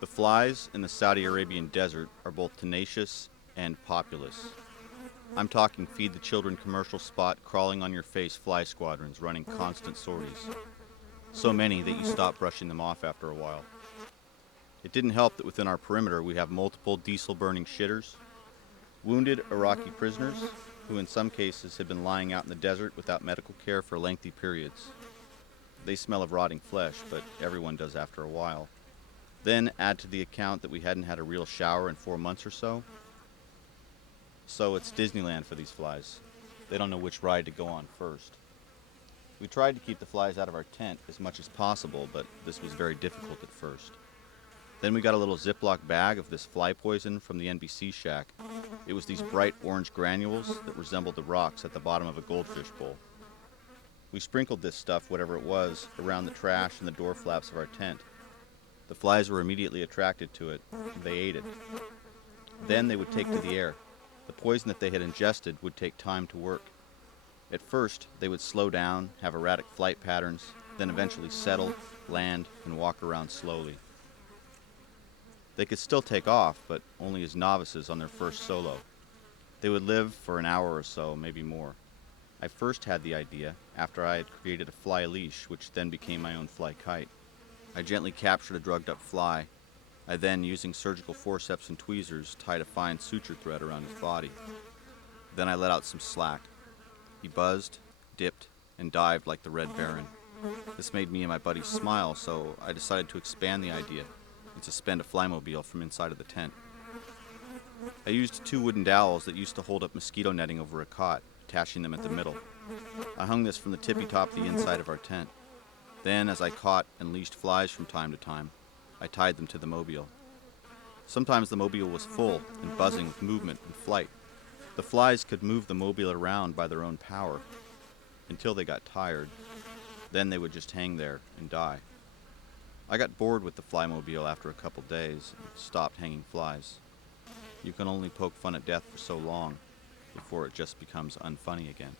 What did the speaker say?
The flies in the Saudi Arabian desert are both tenacious and populous. I'm talking feed the children commercial spot crawling on your face fly squadrons running constant sorties. So many that you stop brushing them off after a while. It didn't help that within our perimeter we have multiple diesel burning shitters, wounded Iraqi prisoners who in some cases had been lying out in the desert without medical care for lengthy periods. They smell of rotting flesh, but everyone does after a while. Then add to the account that we hadn't had a real shower in 4 months or so. So it's Disneyland for these flies. They don't know which ride to go on first. We tried to keep the flies out of our tent as much as possible, but this was very difficult at first. Then we got a little Ziploc bag of this fly poison from the NBC shack. It was these bright orange granules that resembled the rocks at the bottom of a goldfish bowl. We sprinkled this stuff, whatever it was, around the trash and the door flaps of our tent. The flies were immediately attracted to it. They ate it. Then they would take to the air. The poison that they had ingested would take time to work. At first, they would slow down, have erratic flight patterns, then eventually settle, land, and walk around slowly. They could still take off, but only as novices on their first solo. They would live for an hour or so, maybe more. I first had the idea after I had created a fly leash, which then became my own fly kite. I gently captured a drugged-up fly. I then, using surgical forceps and tweezers, tied a fine suture thread around his body. Then I let out some slack. He buzzed, dipped, and dived like the Red Baron. This made me and my buddies smile, so I decided to expand the idea and suspend a flymobile from inside of the tent. I used 2 wooden dowels that used to hold up mosquito netting over a cot, attaching them at the middle. I hung this from the tippy top of the inside of our tent. Then, as I caught and leashed flies from time to time, I tied them to the mobile. Sometimes the mobile was full and buzzing with movement and flight. The flies could move the mobile around by their own power until they got tired. Then they would just hang there and die. I got bored with the flymobile after a couple days and stopped hanging flies. You can only poke fun at death for so long before it just becomes unfunny again.